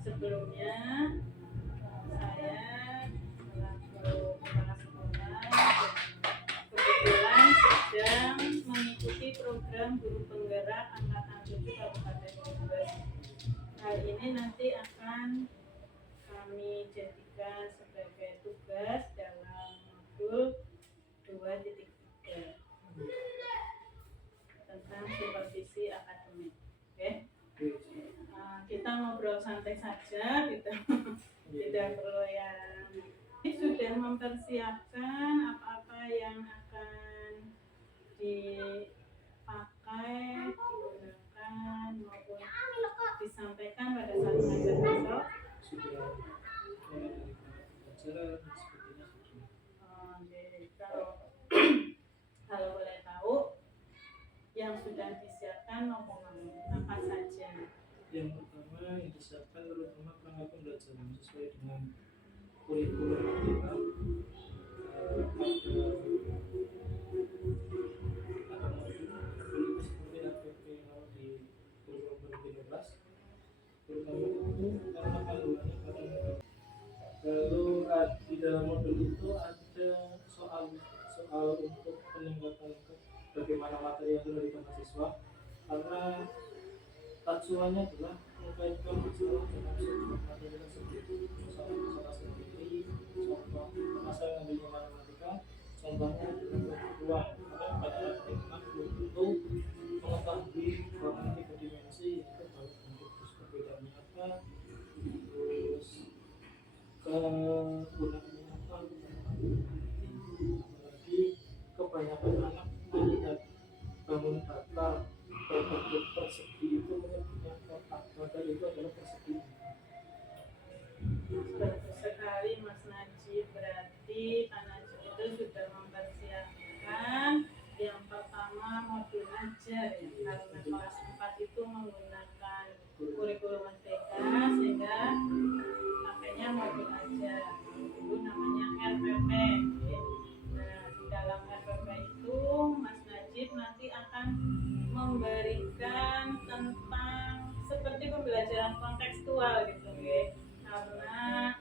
Sebelumnya saya selaku kepala sekolah kebetulan sedang mengikuti program guru penggerak angkatan 7 Kabupaten Brebes. Hal ini nanti akan kami jadikan sebagai tugas dalam modul 2.3 tentang supervisi akademik. Oke? Kita ngobrol santai saja, kita tidak perlu yang sudah mempersiapkan apa-apa yang akan dipakai, digunakan maupun disampaikan pada saat mengajar besok. Sudah kalau boleh tahu yang sudah disiapkan maupun apa saja. Yang pertama yang disiapkan terutama perangkat pembelajaran sesuai dengan kurikulum kita. Ada modul seperti APP kalau di kurikulum 2013, terutama itu karena kandungannya pada modul. Lalu di dalam modul itu ada soal untuk peningkatan bagaimana materi yang diberikan mahasiswa, karena tujuannya adalah mengkaitkan masalah dengan sebuah materi tersebut, masalah sendiri. Contoh, karena saya ngambilnya matematika, contohnya adalah ruang. Karena pada anak belum tentu mengetahui ruangan 3 dimensi, itu kalau bentuk perbedaannya apa, terus kegunaannya apa, apalagi kebanyakan anak melihat bangun datar berbentuk persegi itu menyebutnya kotak, padahal itu adalah persegi. Bagus sekali Mas Najib, berarti Pak Najib itu sudah mempersiapkan yang pertama modul ajar ya, karena kelas 4 itu menggunakan kurikulum merdeka sehingga pakainya modul ajar, itu namanya RPP. Nah, di dalam RPP itu Mas Najib nanti akan memberikan tentang seperti pembelajaran kontekstual gitu ya, karena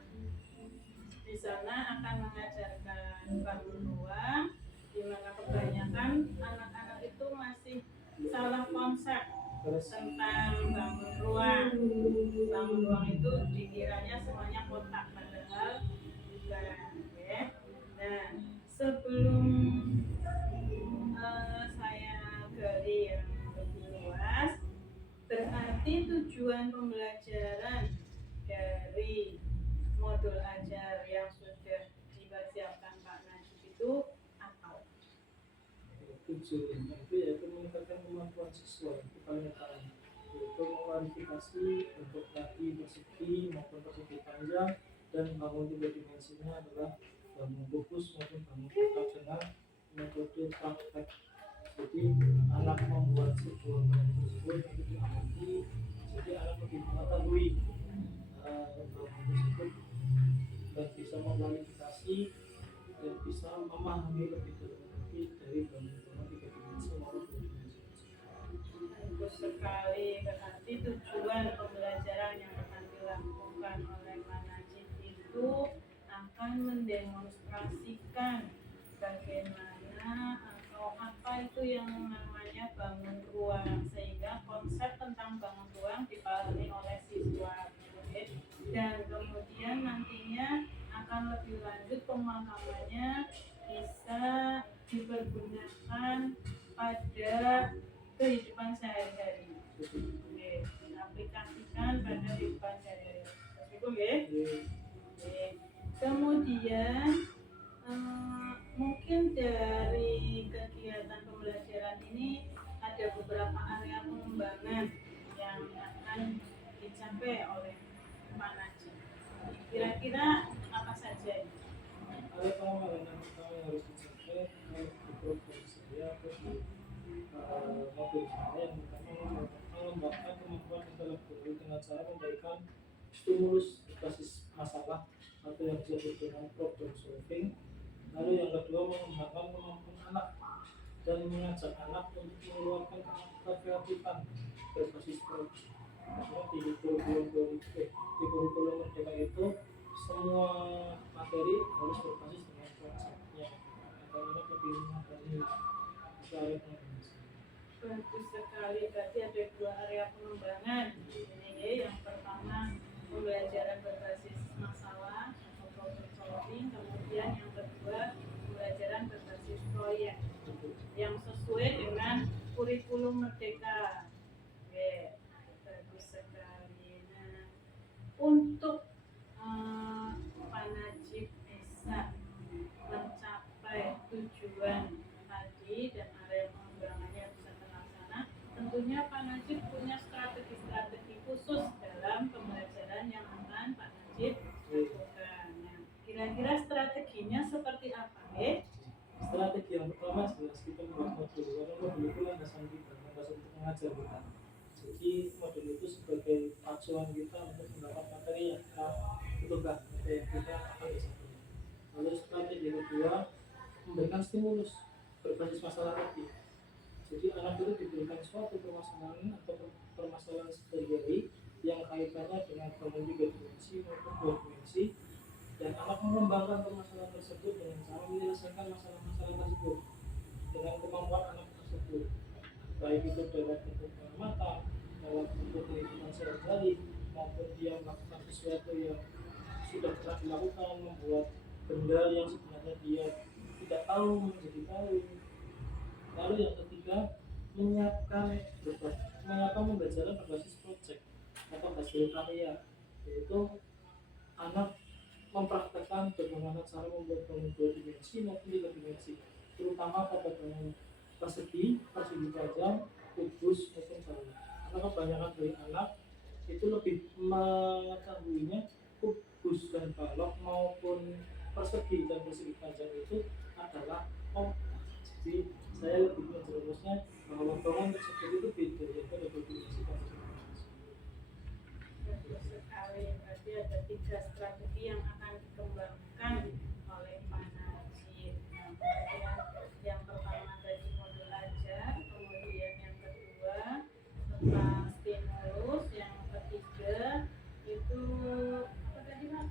di sana akan mengajarkan bangun ruang, di mana kebanyakan anak-anak itu masih salah konsep tentang bangun ruang. Bangun ruang itu dikiranya semuanya kotak, padahal bukan. Ya. Nah, sebelum saya gali yang lebih luas, berarti tujuan pembelajaran dari modul ajar yang sudah dipersiapkan Pak Najib itu apa? Tujuannya itu yaitu meningkatkan kemampuan siswa, itu paling utama, yaitu mengklarifikasi bentuk kaki persegi maupun persegi panjang, dan bangun 3 dimensinya adalah bangun kubus maupun bangun kotak dengan metode praktek. Jadi anak membuat sebuah bangun tersebut untuk diamati, jadi anak lebih mengetahui bangun tersebut dan bisa memklarifikasi dan bisa memahami lebih dalam lagi dari bangun-bangun 3 dimensi maupun 2 dimensi. Bagus sekali, berarti tujuan pembelajaran yang akan dilakukan oleh Pak Najib itu akan mendemonstrasikan bagaimana atau apa itu yang namanya bangun ruang, sehingga konsep tentang bangun ruang dipahami oleh siswa. Dan kemudian nantinya akan lebih lanjut pemahamannya bisa dipergunakan pada kehidupan sehari-hari. Aplikasikan pada kehidupan sehari-hari. Itu ya. Kemudian mungkin dari kegiatan pembelajaran ini ada beberapa area pengembangan yang akan dicapai oleh Pak Najib. Kira-kira apa saja ini? Ada pengembangan yang pertama yang harus dicapai di program saya atau di mobil saya, yang pertama mengembangkan kemampuan intelektual dengan cara memberikan stimulus berbasis masalah atau yang disebut dengan problem solving. Lalu yang kedua, mengembangkan kemampuan anak dan mengajak anak untuk mengeluarkan kreatifan berbasis Maksudnya di kurikulum merdeka itu semua materi harus berbasis dengan konsepnya agar anak lebih memahami area pengembangan. Bagus sekali, berarti ada 2 area pengembangan. Ini ya, yang pertama pembelajaran berbasis masalah atau problem solving, kemudian yang kedua pembelajaran berbasis proyek yang sesuai dengan kurikulum merdeka. Oke, bagus sekali. Nah, untuk Pak Najib bisa mencapai tujuan tadi dan area pengembangannya bisa terlaksana, tentunya Pak Najib punya strategi-strategi khusus dalam pembelajaran yang akan Pak Najib lakukan. Nah, kira-kira strateginya seperti apa, Strategi yang pertama jelas kita membuat modul, karena modul itu landasan kita, landasan untuk mengajar kita. Jadi modul itu sebagai acuan kita untuk mendapat materi yang kita butuhkan, materi yang kita akan disampaikan. Lalu strategi kedua, memberikan stimulus berbasis masalah tadi. Jadi anak itu diberikan suatu permasalahan atau permasalahan sehari-hari yang kaitannya dengan bangun 3 dimensi maupun 2 dimensi, dan anak mengembangkan permasalahan tersebut dengan cara menyelesaikan masalah-masalah tersebut dengan kemampuan anak tersebut, baik itu dalam bentuk pengamatan, dalam bentuk kehidupan sehari-hari, maupun dia melakukan sesuatu yang sudah pernah dilakukan, membuat benda yang sebenarnya dia tidak tahu menjadi tahu. Lalu yang ketiga, menyiapkan pembelajaran berbasis proyek atau hasil karya, yaitu anak mempraktekkan bagaimana cara membuat bangun 2 dimensi maupun 3 dimensi, terutama pada bangun persegi tajam, kubus maupun balok. Karena kebanyakan dari anak itu lebih mengetahuinya kubus dan balok maupun persegi dan persegi tajam itu adalah jadi saya lebih menjerumusnya bahwa bangun tersebut itu beda, yaitu ada 2 dimensi dan 3 dimensi. Bagus sekali, berarti ada 3 strategi yang akan dikembangkan oleh Pak Najib. Nah, kemudian yang pertama tadi modul ajar, kemudian yang kedua tentang stimulus, yang ketiga itu apa tadi Pak?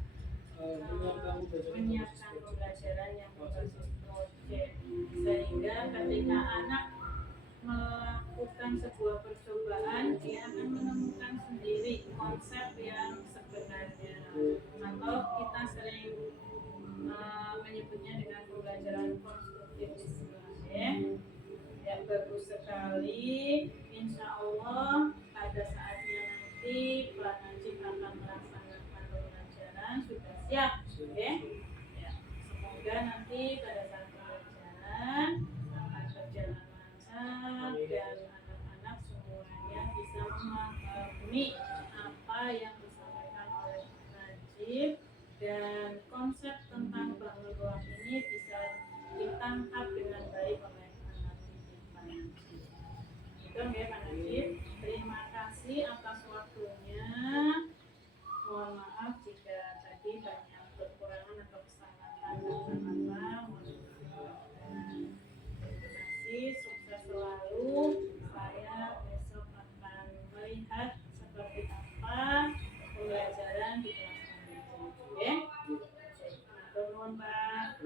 Menyiapkan pembelajaran yang berbasis proyek, sehingga ketika anak melakukan sebuah percobaan, dia akan menemukan sendiri konsep yang sebenarnya, atau kita sering menyebutnya dengan pembelajaran konstruktivisme. Ya, bagus sekali. Insya Allah pada saatnya nanti Pak Najib akan melaksanakan pembelajaran sudah siap, ya. Semoga nanti pada saat pembelajaran akan berjalan lancar dan anak-anak semuanya bisa memahami apa yang disampaikan oleh Najib, dan konsep tentang bangun ruang ini bisa ditangkap dengan baik oleh anak didik Pak Najib. Itu ya Pak Najib. Terima kasih atas waktunya. Mohon maaf jika tadi banyak kekurangan atau kesalahan kata-kata. Terima kasih, sukses selalu. Saya besok akan melihat seperti apa pembelajaran di kelas Pak Najib. Oke? Matur nuwun Pak.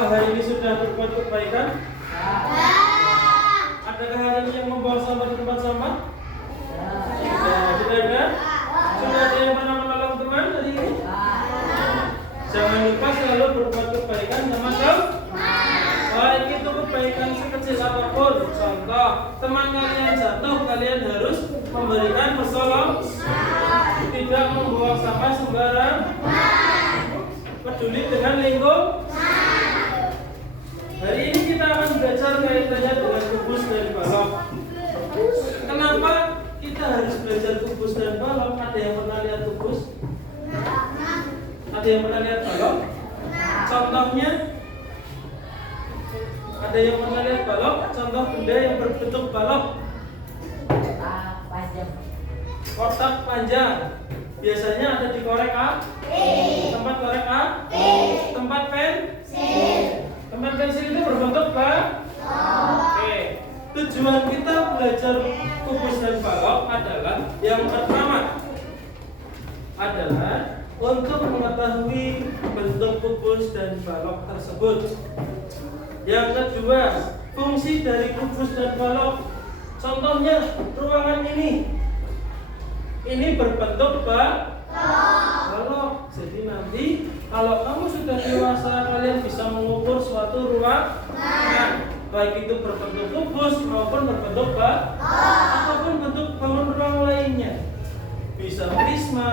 Apakah hari ini sudah berbuat kebaikan? Adakah hari ini yang membawa sampah di tempat sampah? Sudah ada? Sudah ada yang pernah menolong teman hari ini? Jangan lupa selalu berbuat kebaikan sama kamu. Baik itu kebaikan sekecil apapun. Contoh, teman kalian jatuh, kalian harus memberikan pertolongan. Tidak membuang sampah sembarang. Peduli dengan lingkungan. Hari ini kita akan belajar kaitannya dengan kubus dan balok. Kenapa kita harus belajar kubus dan balok? Ada yang pernah lihat kubus? Ada yang pernah lihat balok? Contohnya, ada yang pernah lihat balok? Contoh benda yang berbentuk balok. Kotak panjang. Biasanya ada di korek A. Tempat korek A. Tempat pensil. Tempat pensil itu berbentuk balok. Oke. Tujuan kita belajar kubus dan balok adalah yang pertama adalah untuk mengetahui bentuk kubus dan balok tersebut. Yang kedua, fungsi dari kubus dan balok. Contohnya ruangan ini. Ini berbentuk balok. Jadi nanti kalau kamu sudah dewasa, kalian bisa mengukur suatu ruangan, baik itu berbentuk kubus maupun berbentuk balok, ataupun bentuk bangun ruang lainnya. Bisa prisma,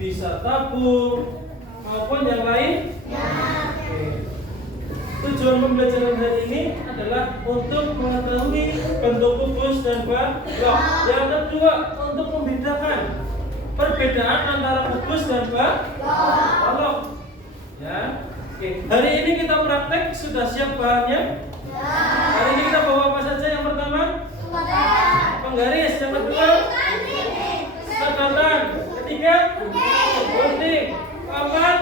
bisa tabung, maupun yang lain. Tujuan pembelajaran hari ini adalah untuk mengetahui bentuk kubus dan balok. Yang kedua, untuk membedakan perbedaan antara kubus dan balok. Ya. Oke. Hari ini kita praktek, sudah siap bahannya? Hari ini kita bawa apa saja? Yang pertama, penggaris. Yang kedua, sedotan. Ketiga, gunting. Keempat,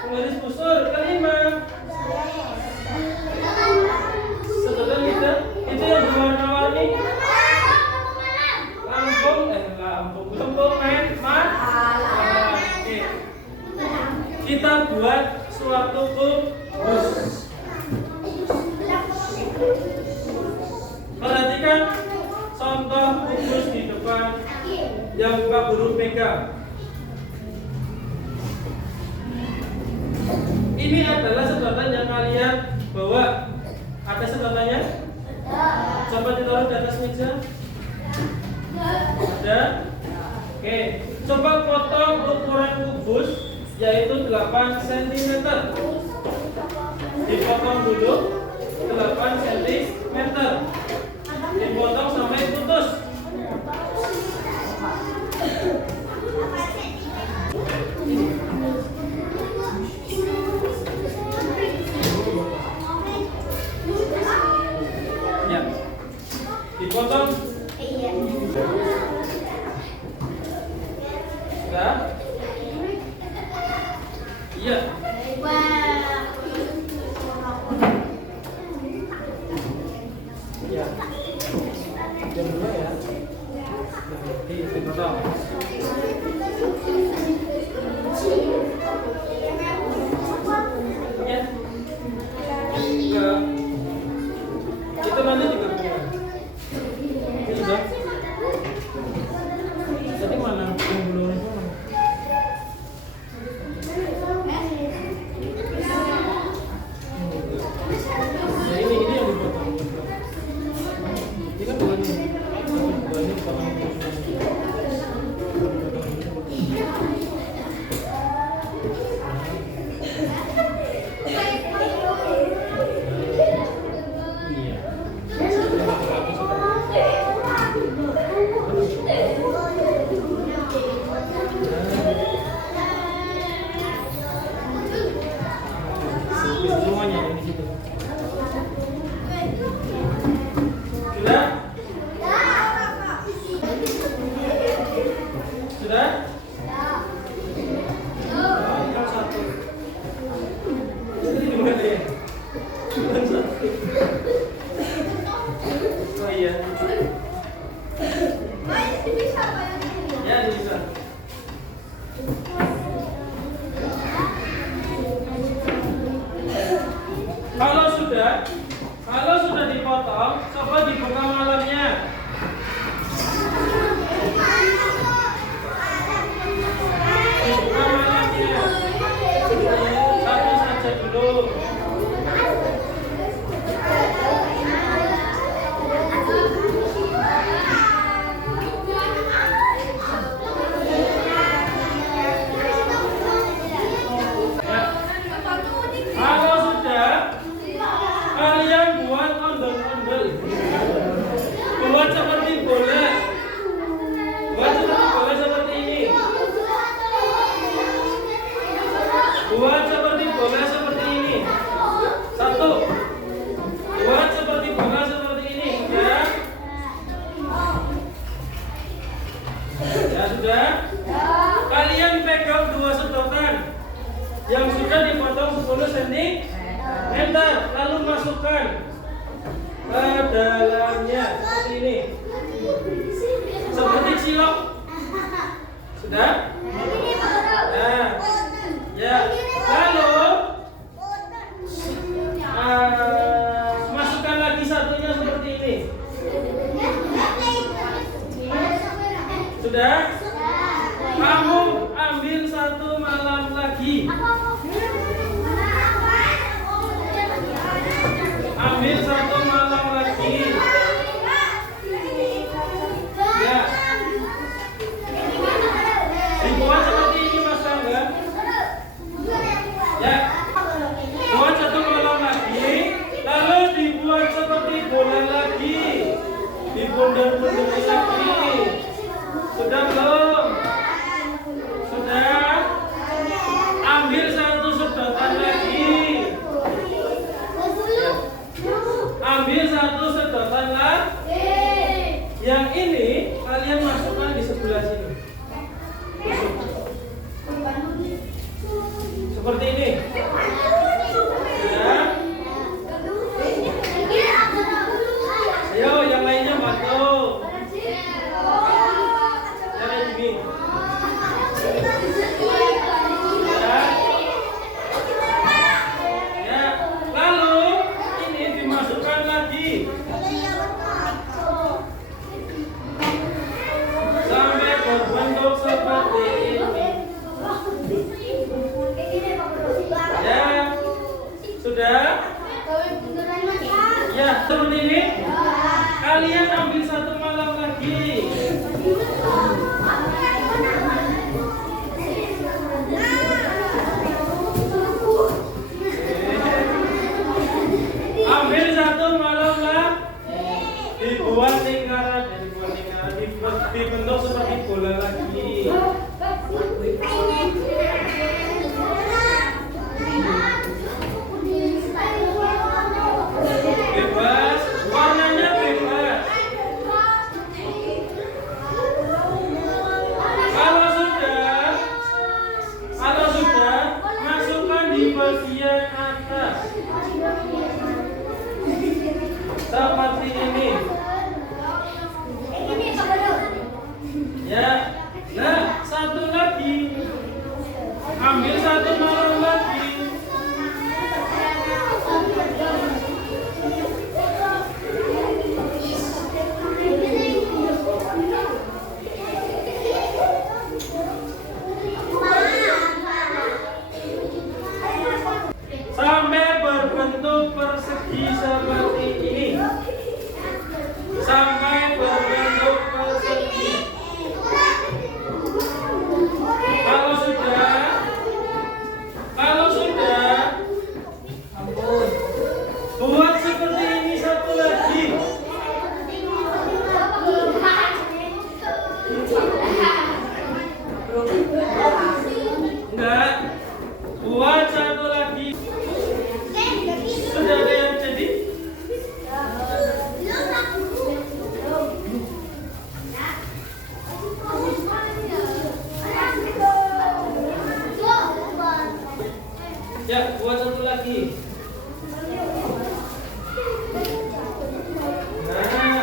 penggaris busur. Kelima, sedotan itu yang berwarna-warni. Lempung, kita buat suatu kubus. Perhatikan contoh kubus di depan yang Pak Guru pegang. Ini adalah sedotan yang kalian bawa. Ada sedotannya? Coba ditaruh di atas meja. Ada? Oke. Coba potong ukuran kubus, yaitu 8 cm. Dipotong dulu 8 cm. Dipotong sampai putus. Ya. Dipotong. Sudah? Iya. Ya. Jam 2 ya. Dipotong. Ya. Itu nanti juga bunga. Ini juga. Tadi mana yang belum itu? Ya ini yang dipotong. Ini kan bukan ini. Bukan ini potong. Semuanya yang di situ. Sudah? Sudah? Tinggal satu. Ini gimana ya? Tinggal satu. Oh iya. Ya bisa. Enter, lalu masukkan ke dalamnya seperti ini. Seperti cilok. Sudah? Nah, ya. Lalu masukkan lagi satunya seperti ini. Sudah? Kamu ambil satu malam lagi. Ambil satu malam lagi. Ya. Dibuat seperti ini Mas Rangga. Ya. Buat satu malam lagi, lalu dibuat seperti bola lagi. Dibundar-bundar lagi. Sudah belum? Sudah. Ambil satu sedotan lagi. Ambil satu sedotan lagi. Yang ini kalian masukkan di sebelah sini. Seperti ini. Ya. Ayo yang lainnya bantu. Jangan gini. Ya. Ya. Lalu ini dimasukkan lagi. Sampai berbentuk seperti ini. Ya, sudah? Ya, seperti ini. Kalian ambil satu malam lagi. Ambil satu malam lagi. Dibuat lingkaran, dibentuk seperti bola lagi. Bebas, warnanya bebas. Kalau sudah, masukkan di bagian atas. Seperti ini. Ya. Nah, satu lagi. Ambil satu malam lagi. Sampai berbentuk persegi seperti ini. Sampai berbentuk persegi. Kalau sudah, buat seperti ini satu lagi. Enggak, buat satu lagi. Sudah ada yang jadi? Ya, buat satu lagi. Nah,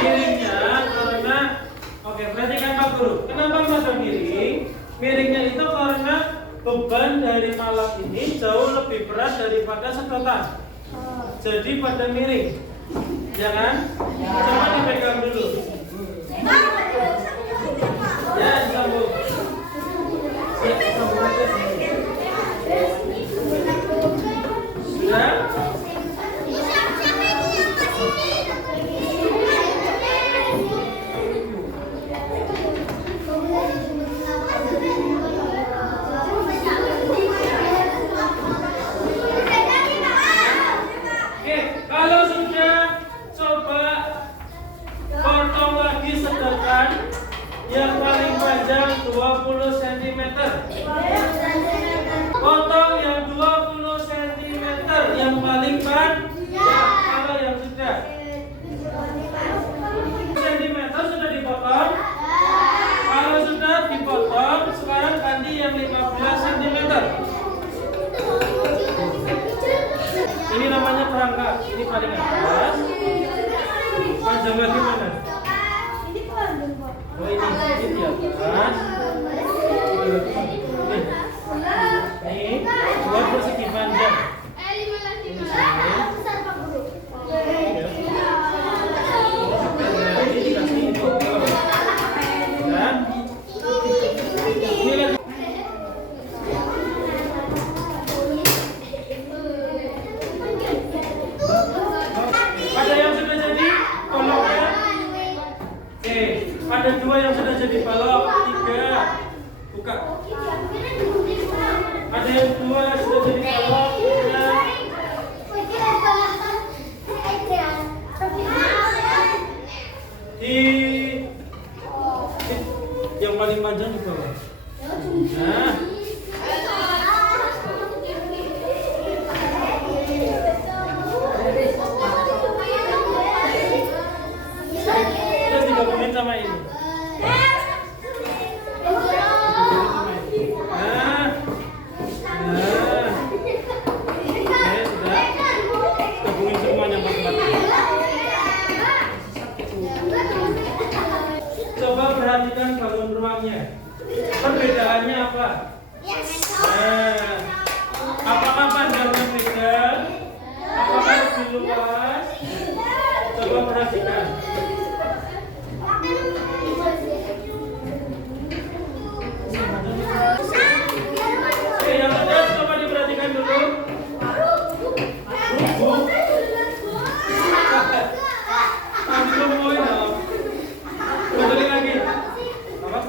miringnya karena, oke, perhatikan Pak Guru. Kenapa masuk miring? Miringnya itu karena beban dari malam ini jauh lebih berat daripada sedotan. Jadi pada miring. Jangan, coba dipegang dulu. Ya, sambung. Sudah? Kalau sudah, coba potong lagi sedotan yang paling panjang 2 Ini paling atas. Panjang lagi mana? Oh ini di atas. Ini buat persegi panjang. Ini sini. Ini dikasih itu. Dan ini lagi. Ada yang sudah jadi baloknya? Oke, ada 2 yang sudah jadi balok, 3. Buka. Ada yang 2 sudah jadi balok, 3. Yang paling panjang di bawah. Nah. Terus digabungin sama ini. Coba perhatikan bangun ruangnya. Perbedaannya apa? Apakah panjangnya beda? Apakah lebih luas? Coba perhatikan. Oke, yang ada coba diperhatikan dulu. Ambil mau dong. Betulin lagi. Apa?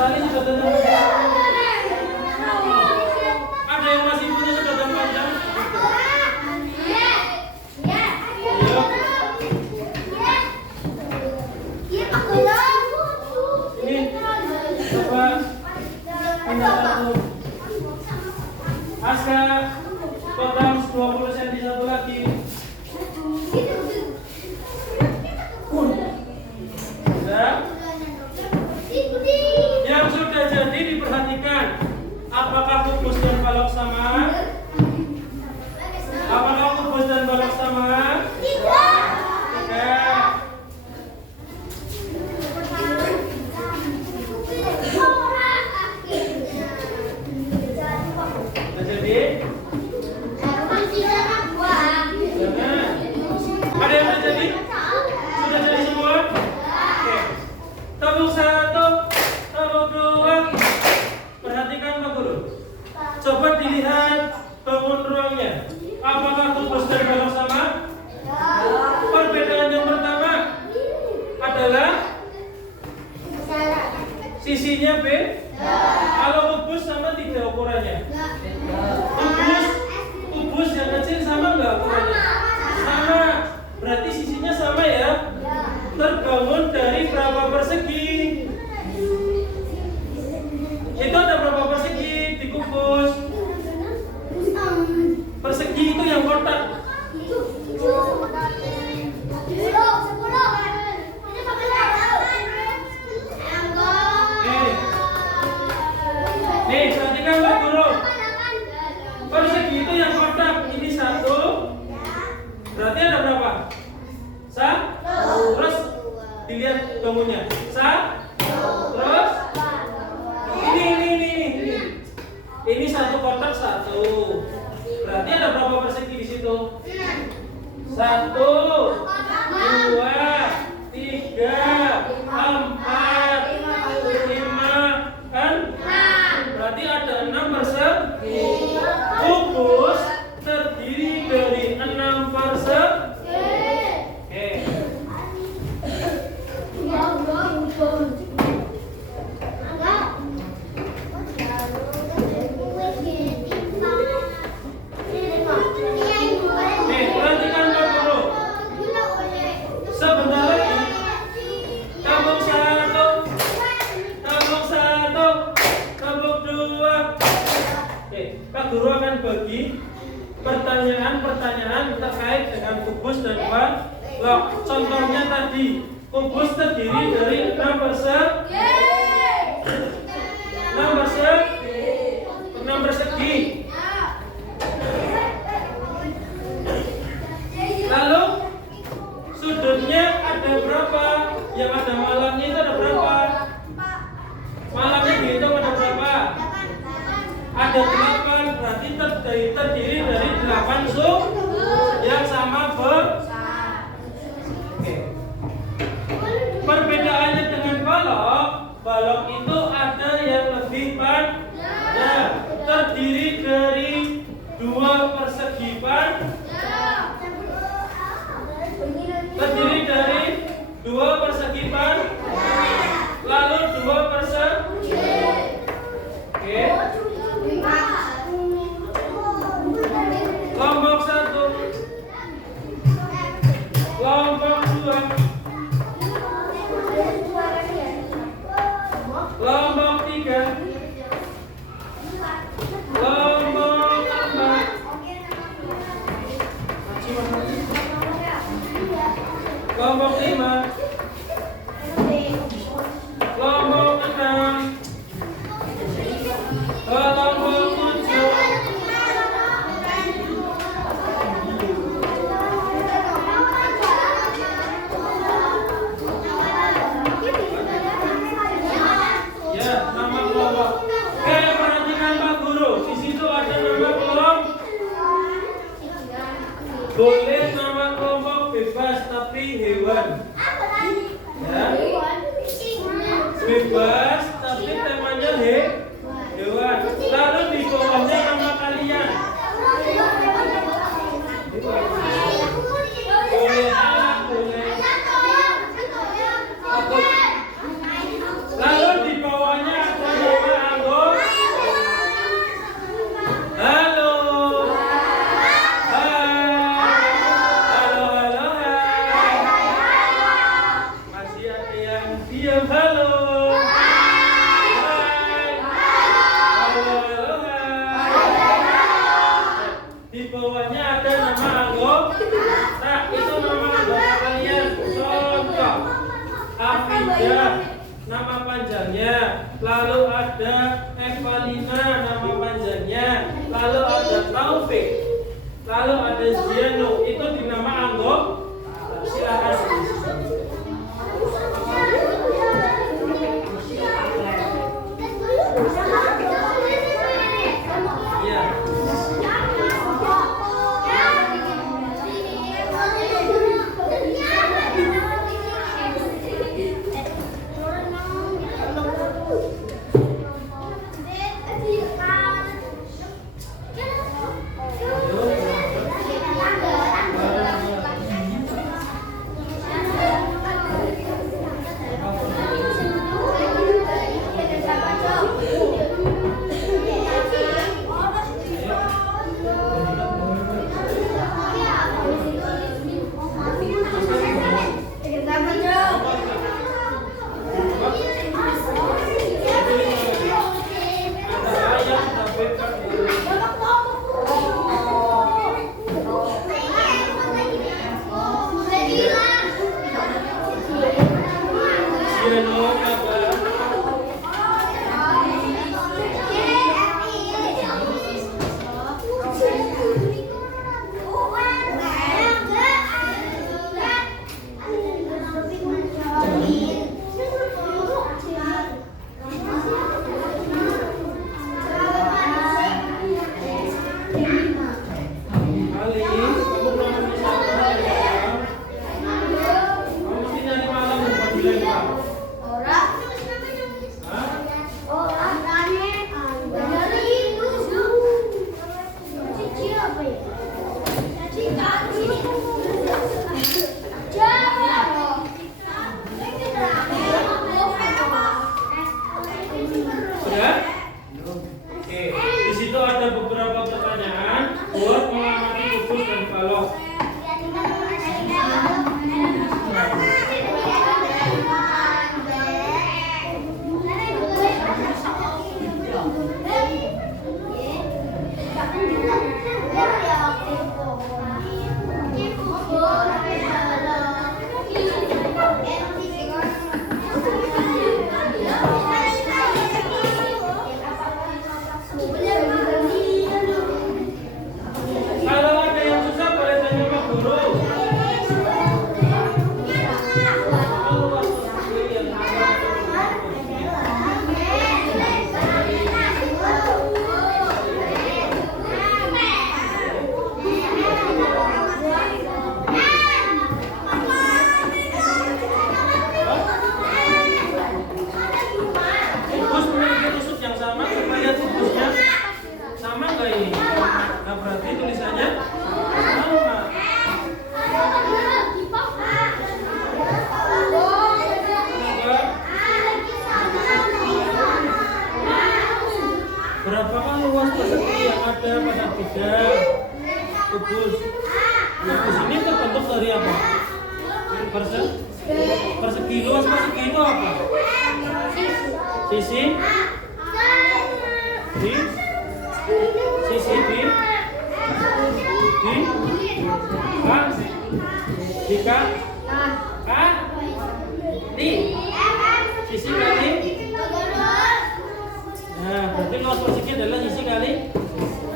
Tadi sudah tenang. Ada yang masih punya sedotan panjang? Ini coba pindah satu. Aska potong 20 cm satu lagi. Sudah? Yang sudah jadi diperhatikan. Apakah kubus dan balok sama? Apakah kubus dan balok sama? Tidak. Sudah jadi? Ada yang sudah jadi? Sudah jadi semua? Oke. Tabung 1, tabung 2. Perhatikan Pak Guru. Coba dilihat bangun ruangnya. Apakah kubus dan balok sama? Perbedaan yang pertama adalah sisinya B. Kalau kubus sama 3 ukurannya. Kubus yang kecil sama nggak ukurannya? Sama. Berarti sisinya sama ya? Terbangun dari berapa persegi? Itu ada berapa persegi di kubus? Persegi itu yang kotak. Nih, perhatikan Pak Guru. Persegi itu yang kotak. Ini 1. Berarti ada berapa? Terus dilihat bangunnya. Terus ini 1 kotak 1. Berarti ada berapa persegi di situ? 1, 2, 3, 4, 5, kan? Berarti ada 6 persegi. Kubus terdiri dari 6 persegi. Perhatikan Pak Guru. Sebentar lagi tabung 1, tabung 2. Pak Guru akan bagi pertanyaan-pertanyaan terkait dengan kubus dan balok. Contohnya tadi, kubus terdiri dari 6 persegi. 6 persegi. 6 Ada 8, berarti terdiri dari 8 sub yang sama besar. Oke. Perbedaannya dengan balok, balok itu ada yang lebih panjang, terdiri dari 2 persegi panjang. Terdiri dari 2 persegi panjang, lalu 2 persegi. Oke. Kelompok 1, kelompok 2, kelompok 3, kelompok 4, kelompok 5, kelompok 6, kelompok 7, ya, nama kelompok. Oke, perhatikan Pak Guru. Di situ ada nama kelompok. Boleh nama kelompok bebas tapi hewan. Ya. Bebas tapi temanya hewan. Lalu di bawahnya nama kalian. Boleh anak, boleh. Lalu di bawahnya ada nama anggota. Halo. Halo, halo, hai. Masih ada yang diam. Halo. Hai. Halo, halo, hai. Di bawahnya ada nama anggota. Nah, itu nama anggota kalian. Contoh, Afidah, nama panjangnya. Lalu ada Evalina, nama panjangnya. Lalu ada Taufik. Lalu ada Ziano. Itu di nama anggota. Silakan. Ya. Nah, berarti tulisannya sama. Berapakah luas persegi yang ada pada bidang kubus? Nah, di sini terbentuk dari apa? Persegi. Luas persegi itu apa? Sisi di sisi di kan jika di sisi kali. Nah, berarti luas persegi adalah sisi kali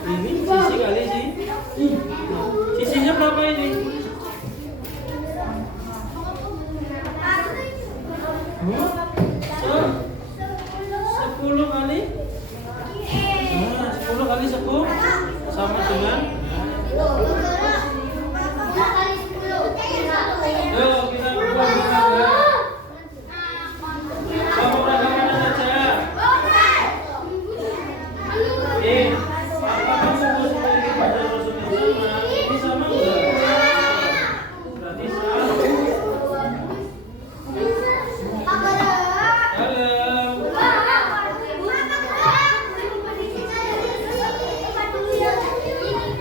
ini, sisi kali sih. Sisinya berapa ini? 10 kali. Nah, 10 kali 10 sama dengan. Yuk kita buka. Kamu ragaman saja. Apakah kubus memiliki badan rusuk yang sama? Ini sama enggak? Berarti sama.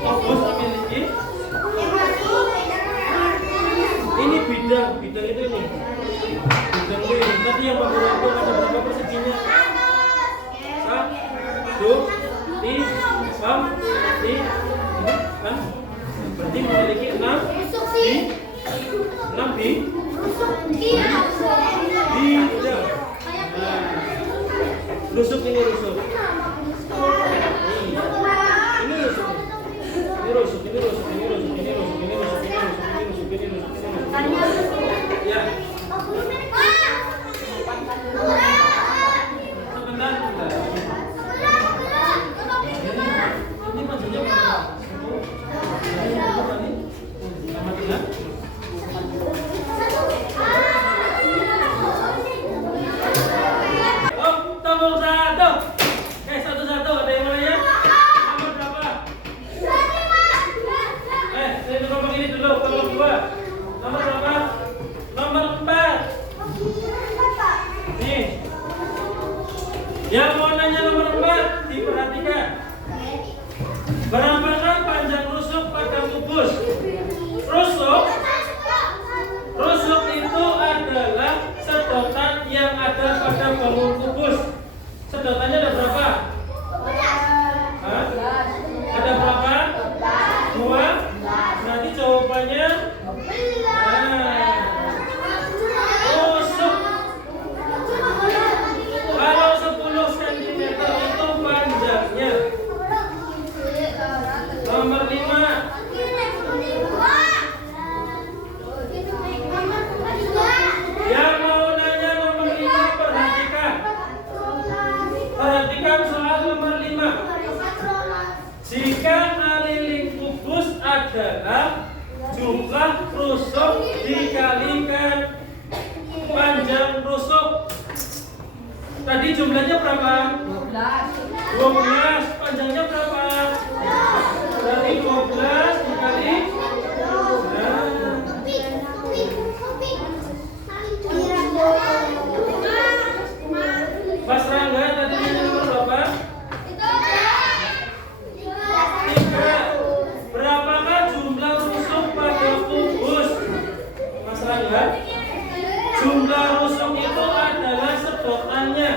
Kubus memiliki. Ini bidang itu nih. Bidang ini. Tadi yang mengurangi ada berapa perseginya? 1, 2, 3, 4, 5, ini kan? Berarti memiliki 6 di bidang. Nah, rusuk ini rusuk. Ini rusuk. Ini rusuk, ini rusuk, ini rusuk, ini rusuk, ini rusuk, ini rusuk, ini rusuk, ini rusuk, ini rusuk. Ya. Sebentar. Ini maksudnya apa? Oh, tombol 1. Satu-satu ada yang mulai ya? Nomor berapa? Saya nomor ini dulu, nomor 2. Nomor berapa? Nomor 4. Nih. Yang mau nanya nomor 4, diperhatikan. Berapakah panjang rusuk pada kubus? Rusuk itu adalah sedotan yang ada pada bangun kubus. Sedotannya ada berapa? Hah? Ada berapa? 2. Berarti jawabannya rusuk. Kalau 10 cm itu panjangnya. Nomor 5. Yang mau nanya nomor 5, perhatikan. Perhatikan soal nomor 5. Jika keliling kubus adalah jumlah rusuk dikalikan panjang rusuk. Tadi jumlahnya berapa? 12. Panjangnya berapa? Berarti 12 dikali. Mas Rangga tadi nomor berapa? 3. Berapakah jumlah rusuk pada kubus? Mas Rangga, jumlah rusuk itu adalah sedotannya.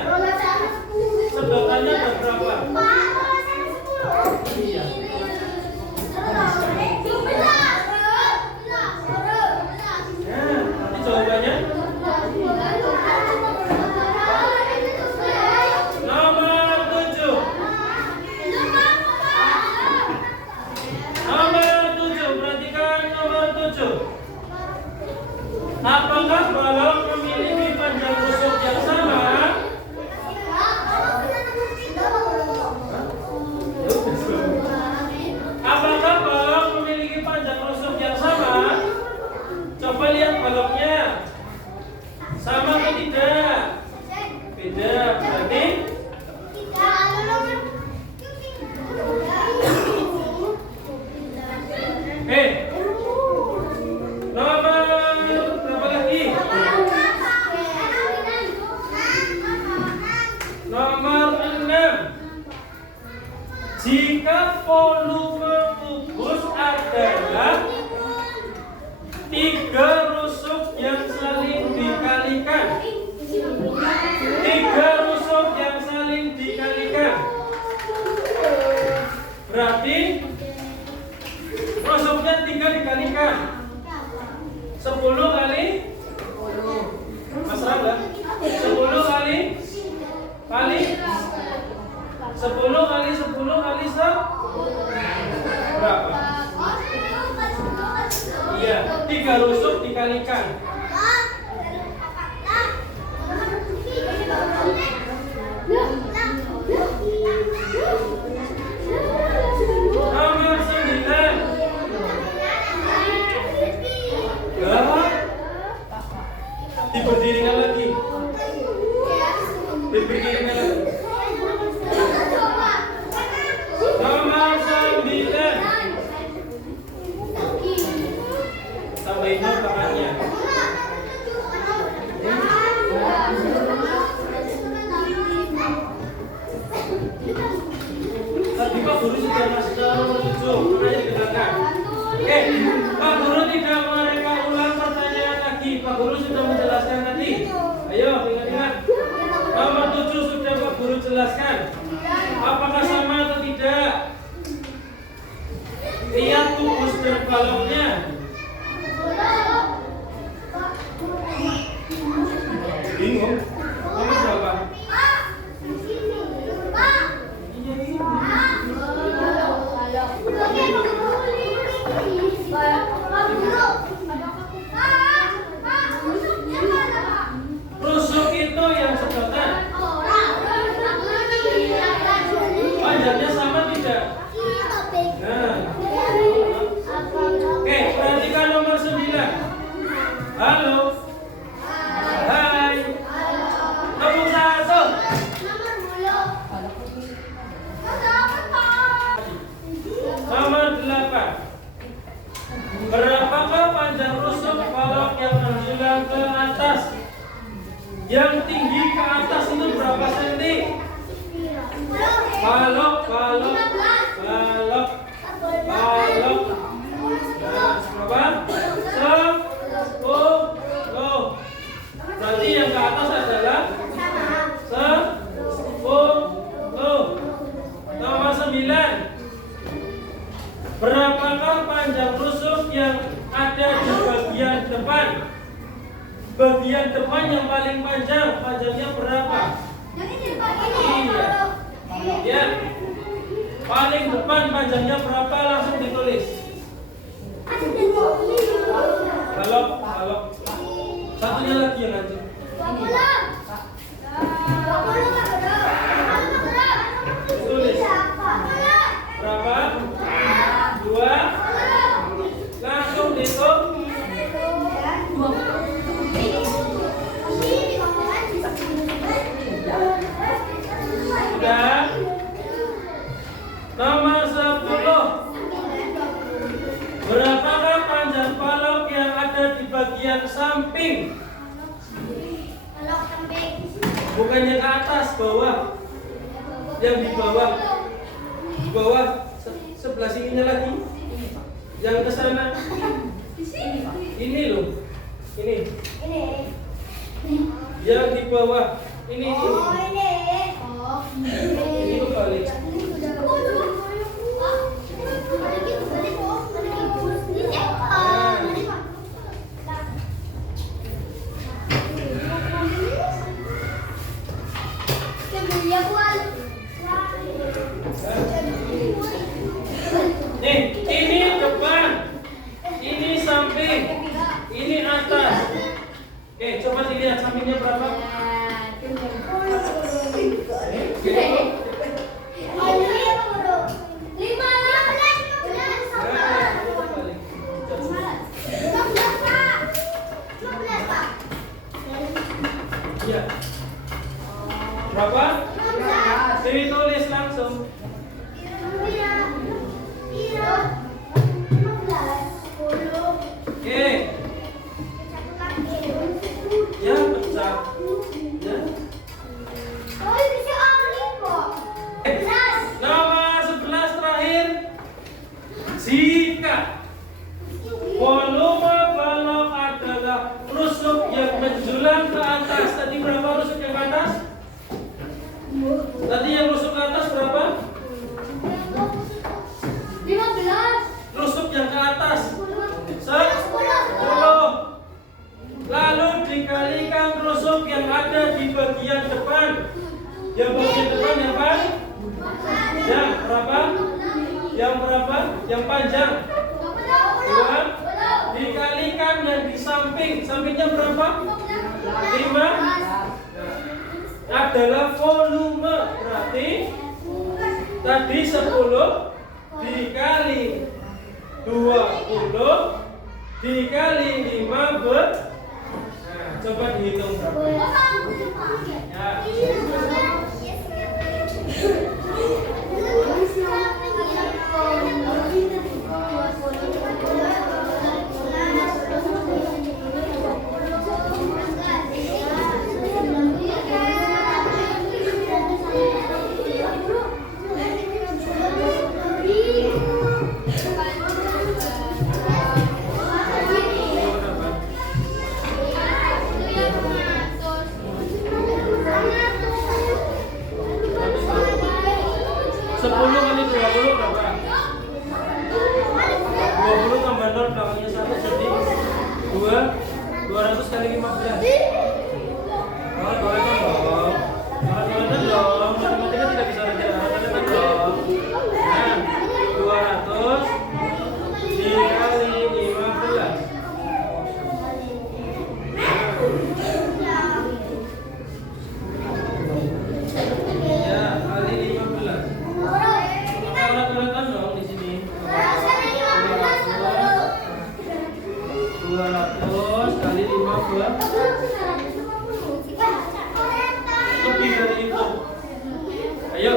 Jika volume kubus adalah 3 rusuk yang saling dikalikan. 3 rusuk yang saling dikalikan. Berarti rusuknya 3 dikalikan 10 kali Mas Rangga 10 kali 10 kali 10 kali berapa? Iya, 3 rusuk dikalikan. Nomor 9. Diberdirikan lagi. Diberdirikan lagi. Nomor 9. Tambahin tangannya. Tadi Pak Guru sudah masuk dalam nomor 7. Pertanyaan didengarkan. Oke, Pak Guru tidak mereka ulang pertanyaan lagi. Pak Guru sudah menjelaskan tadi. Ayo, ingat-ingat. Nomor 7 sudah Pak Guru jelaskan. Apakah sama atau tidak? Lihat kubus dan baloknya. Bingung? Nomor berapa? Rusuk itu yang sedotan. Panjangnya sama tidak? Nah. Oke, perhatikan nomor 9. Halo. Hai. Nomor 1. Nomor 8. Berapakah panjang rusuk balok yang menjulang ke atas? Yang tinggi ke atas itu berapa senti? Balok. Berapa? 10. Berarti yang ke atas adalah 10. Nomor 9. Berapakah panjang rusuk yang ada di bagian depan? Bagian depan yang paling panjang, panjangnya berapa? Iya. Ya. Paling depan panjangnya berapa? Langsung ditulis. Balok. Satunya lagi yang lanjut. Tulis. Berapa? 2. Langsung dihitung. Sudah. Nomor 10. Berapakah panjang balok yang ada di bagian samping? Bukannya ke atas, bawah. Yang di bawah. Di bawah sebelah sininya lagi. Yang ke sana. Ini loh. Ini. Yang di bawah. Ini. Ini kebalik. Nih, ini depan, ini samping, ini atas. Oke, coba dilihat sampingnya berapa? yang panjang 2 dikalikan yang di sampingnya berapa? 5 adalah volume, berarti tadi 10 dikali 20 dikali 5 nah, coba dihitung berapa ya.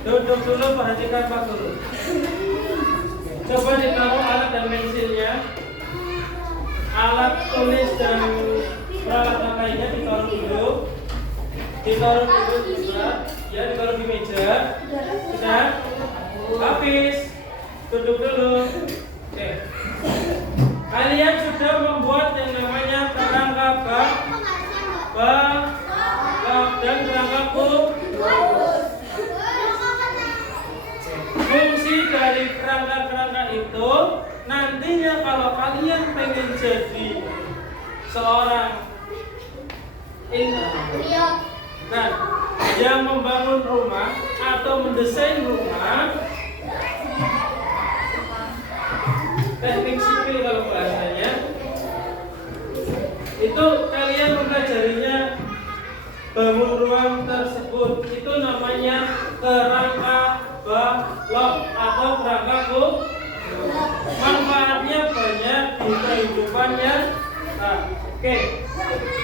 Duduk dulu, perhatikan Pak Guru. Coba ditaruh alat dan pensilnya, alat tulis dan peralatan lainnya ditaruh dulu juga, ya ditaruh di meja. Sudah, habis. Duduk dulu. Oke. Kalian sudah membuat yang namanya kerangka bak dan kerangka kub. Fungsi dari kerangka-kerangka itu nantinya kalau kalian pengen jadi seorang yang membangun rumah atau mendesain rumah, teknik sipil kalau bahasanya, itu kalian mempelajarinya bangun ruang tersebut, itu namanya kerangka balok atau kerangka kub. Manfaatnya banyak di kehidupannya. Oke.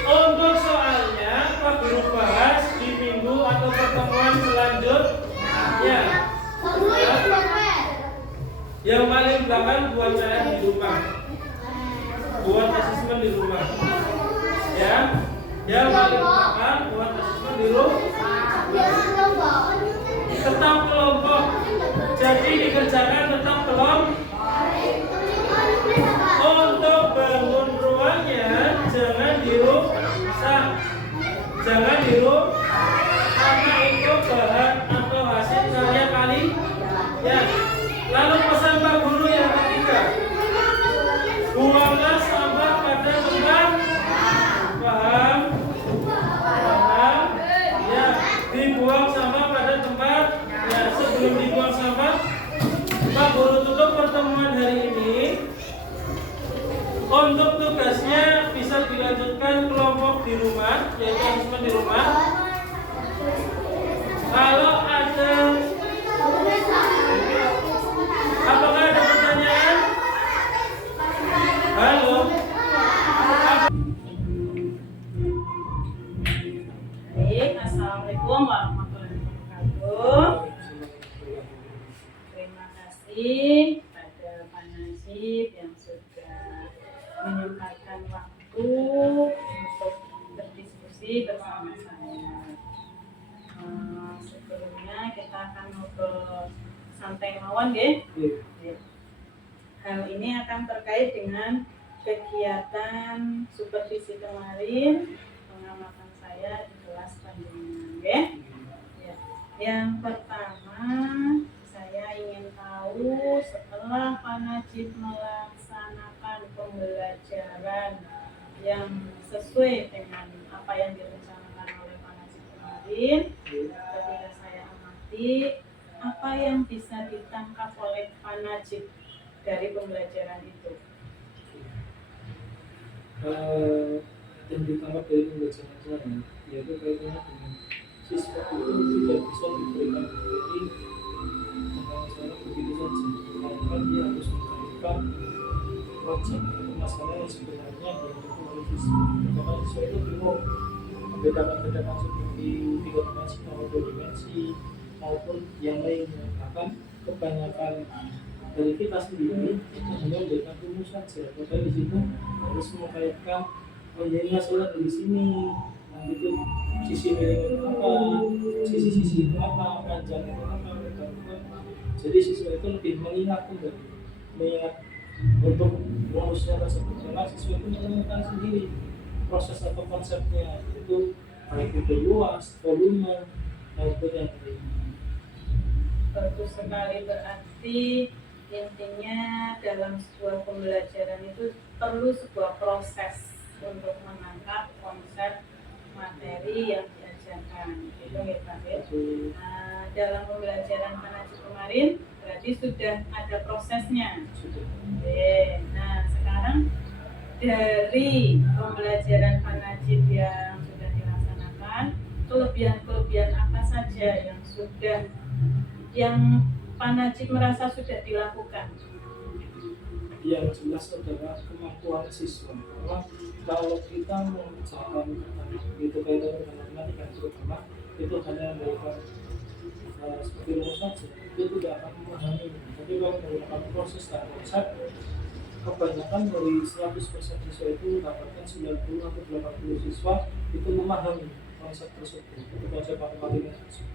Untuk soalnya Pak Guru bahas di minggu atau pertemuan selanjutnya. Yang paling belakang buat saya di rumah, buat asesmen di rumah. Ya. Yang paling belakang buat asesmen di rumah. Tetap kelompok, jadi dikerjakan tetap kelompok. Untuk tutup pertemuan hari ini. Untuk tugasnya bisa dilanjutkan kelompok di rumah, yaitu asesmen di rumah. Kalau ada, apakah ada pertanyaan? Halo. Baik, assalamualaikum warahmatullahi wabarakatuh. Terima kasih pada Pak Najib yang sudah menyempatkan waktu untuk berdiskusi bersama saya. Sebelumnya kita akan ngobrol santai mawon nggih. Hal ini akan terkait dengan kegiatan supervisi kemarin, pengamatan saya di kelas panjenengan nggih. Ya. Yang pertama, saya ingin tahu setelah Pak Najib melaksanakan pembelajaran yang sesuai dengan apa yang direncanakan oleh Pak Najib kemarin, ketika saya amati, apa yang bisa ditangkap oleh Pak Najib dari pembelajaran itu? Yang ditangkap dari pembelajaran saya, yaitu kaitannya dengan siswa itu tidak bisa diberikan materi dengan cara begitu saja, melainkan dia harus mengajukan proyek atau masalah yang sebenarnya dihadapi oleh siswa. Karena siswa itu bingung membedakan seperti 3 dimensi atau 2 dimensi maupun yang lainnya. Bahkan kebanyakan dari kita sendiri itu hanya memberikan rumus saja, padahal di situ harus mengaitkan menjadi masalah dari sini, itu sisi miringnya apa, sisi itu apa, panjang itu apa, lebar itu apa. Jadi siswa itu lebih mengingat untuk rumusnya tersebut, karena siswa itu menemukan sendiri proses atau konsepnya, itu baik itu luas, volume maupun yang lain. Bagus sekali, berarti intinya dalam sebuah pembelajaran itu perlu sebuah proses untuk menangkap konsep materi yang diajarkan. Itu ya Pak. Nah, dalam pembelajaran Pak Najib kemarin berarti sudah ada prosesnya. Oke. Nah, sekarang dari pembelajaran Pak Najib yang sudah dilaksanakan, kelebihan-kelebihan apa saja yang Pak Najib merasa sudah dilakukan? Yang jelas adalah kemampuan siswa. Karena kalau kita mengerjakan itu kaitan dengan matematika terutama, itu hanya memberikan seperti rumus saja, itu tidak akan memahami. Tapi kalau menggunakan proses dan konsep, kebanyakan dari 100% siswa itu dapatkan 90 atau 80 siswa itu memahami konsep tersebut, itu konsep matematika tersebut.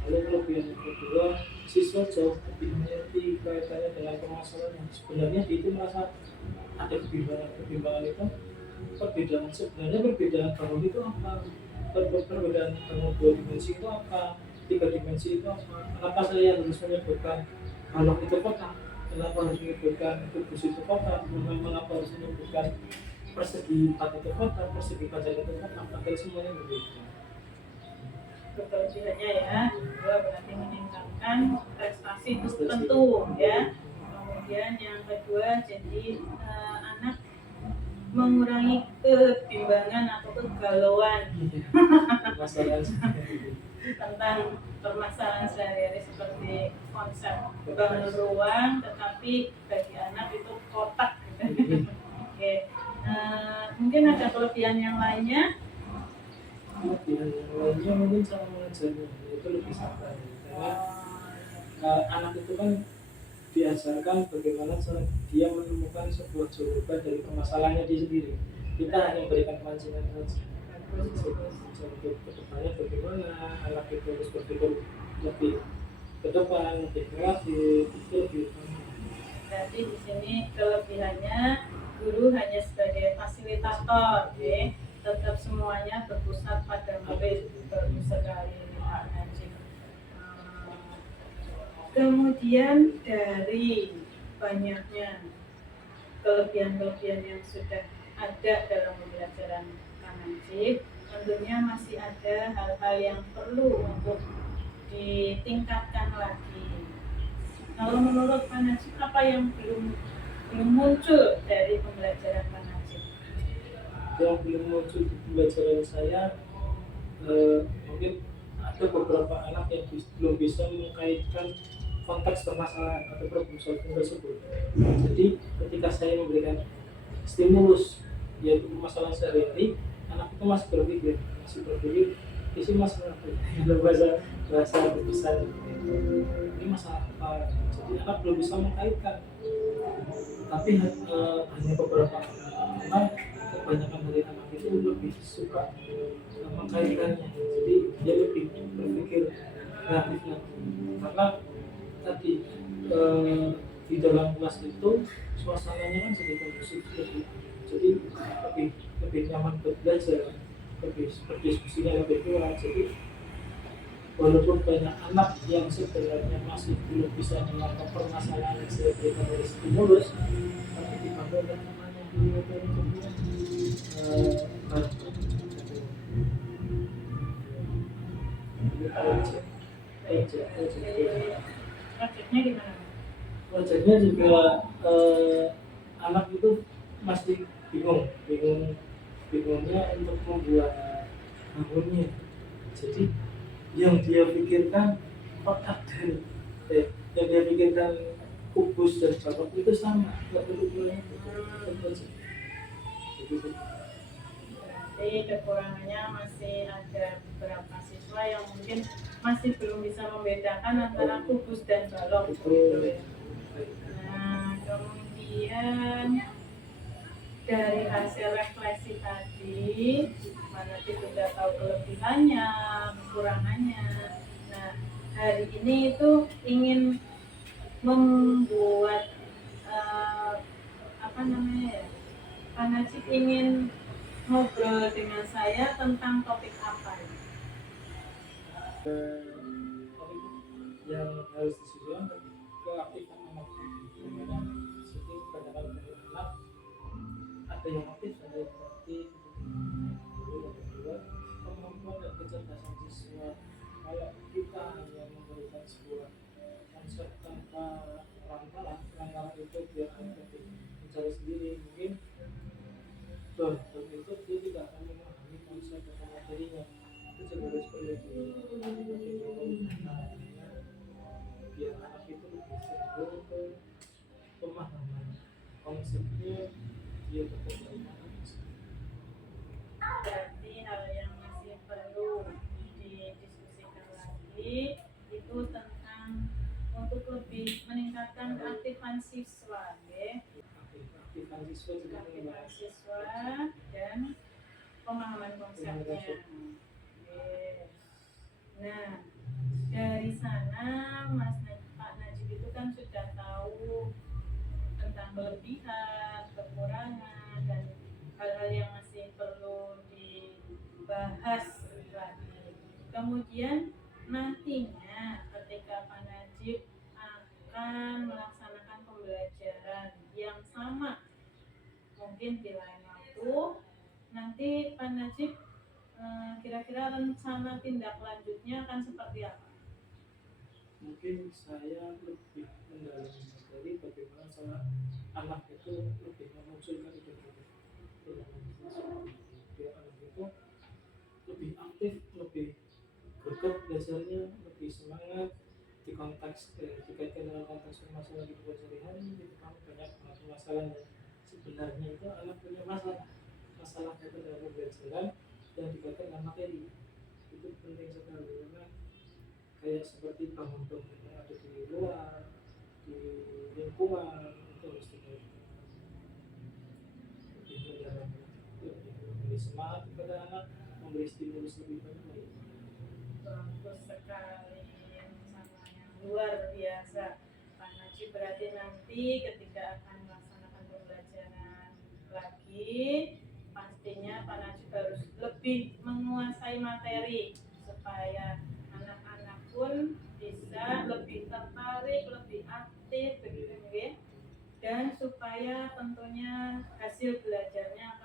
Lalu kelebihan yang kedua, siswa jauh lebih mengerti kaitannya dengan permasalahan yang sebenarnya dia itu merasa ada kebimbangan itu, perbedaan bangun itu apa, perbedaan bangun 2 dimensi itu apa, 3 dimensi itu apa, kenapa saya harus menyebutkan balok itu kotak, kenapa harus menyebutkan kubus itu kotak, mengapa harus menyebutkan persegi 4 itu kotak, persegi pajak itu kotak, agar semuanya berbeda. Kelebihannya ya, kedua berarti meningkatkan prestasi tertentu ya. Kemudian yang kedua, jadi anak mengurangi kebimbangan atau kegalauan tentang permasalahan sehari-hari seperti konsep bangun ruang, tetapi bagi anak itu kotak. Oke. Mungkin ada kelebihan yang lainnya. Kelebihan yang lainnya mungkin cara mengajarnya itu lebih sabar, karena anak itu kan diajarkan bagaimana cara dia menemukan sebuah jawaban dari permasalahannya dia sendiri. Kita hanya memberikan pancingan saja. Untuk kedepannya bagaimana anak itu harus berpikir lebih ke depan, lebih kreatif, itu lebih utama. Berarti di sini kelebihannya guru hanya sebagai fasilitator, ya. Tetap semuanya berpusat pada murid. Bagus sekali Pak Najib. Kemudian dari banyaknya kelebihan-kelebihan yang sudah ada dalam pembelajaran Pak Najib, tentunya masih ada hal-hal yang perlu untuk ditingkatkan lagi. Kalau menurut Pak Najib, apa yang belum muncul dari pembelajaran Pak Najib? Yang belum muncul di pembelajaran saya, mungkin ada beberapa anak yang belum bisa mengkaitkan konteks permasalahan atau problem solving tersebut. Jadi ketika saya memberikan stimulus yaitu masalah sehari-hari, anak itu masih berpikir isi masalah apa ya? bahasa tulisan ini masalah apa, jadi anak belum bisa mengkaitkan. Tapi hanya beberapa anak, kebanyakan dari anak itu lebih suka mengkaitkannya, jadi dia lebih berpikir kreatif lagi karena tadi di dalam kelas itu suasananya kan sedikit kondusif, jadi lebih nyaman belajar, lebih berdiskusinya lebih kurang. Jadi walaupun banyak anak yang sebenarnya masih belum bisa menangkap permasalahan yang saya berikan dari stimulus, tapi dibantu oleh namanya dulu dari kemudian Proyeknya gimana? Proyeknya juga anak itu masih bingungnya untuk membuat bangunnya. Jadi yang dia pikirkan kotak dan yang dia pikirkan kubus dan babak itu sama, nggak perlu bilangnya itu. Jadi kekurangannya masih ada beberapa siswa yang mungkin masih belum bisa membedakan antara kubus dan balok. Nah, kemudian dari hasil refleksi tadi, mana sudah tahu kelebihannya, kekurangannya. Nah, hari ini itu ingin membuat Pak Najib ingin ngobrol dengan saya tentang topik apa? Yang harus disusun keaktifan anak, dimana situ kebanyakan dari anak ada yang aktif, ada yang aktif. Yang kedua, kemampuan dan kecerdasan siswa. Kalau kita hanya memberikan sebuah konsep tanpa rangkalan itu dia akan mencari sendiri, mungkin itu dia tidak akan memahami konsep atau materinya. Itu juga harus perlu biar anak itu lebih cenderung ke pemahaman konsepnya, dia bekerja. Berarti hal yang masih perlu didiskusikan lagi itu tentang untuk lebih meningkatkan keaktifan siswa, Keaktifan siswa dan pemahaman konsepnya. Nah, dari sana Pak Najib itu kan sudah tahu tentang kelebihan, kekurangan, dan hal-hal yang masih perlu dibahas lagi. Kemudian nantinya ketika Pak Najib akan melaksanakan pembelajaran yang sama, mungkin di lain waktu, nanti Pak Najib kira-kira rencana tindak lanjutnya akan seperti apa? Mungkin saya lebih mendalami materi bagaimana cara anak itu lebih memunculkan ide-ide biar anak itu lebih aktif, lebih greget belajarnya, lebih semangat di konteks dikaitkan dengan konteks permasalahan kehidupan sehari-hari. Itu kan banyak masalah yang sebenarnya itu anak punya masalah itu dalam pembelajaran yang dikaitkan dengan materi. Itu penting sekali karena kayak seperti bangun-bangun yang ada di luar, di lingkungan, itu harus dikaitkan lebih mendalami, memberi semangat kepada anak, memberi stimulus lebih banyak. Bagus sekali, rencana yang luar biasa Pak Najib. Berarti nanti ketika akan melaksanakan pembelajaran lagi, pastinya Pak Najib harus lebih menguasai materi supaya anak-anak pun bisa lebih tertarik, lebih aktif begitu ya, dan supaya tentunya hasil belajarnya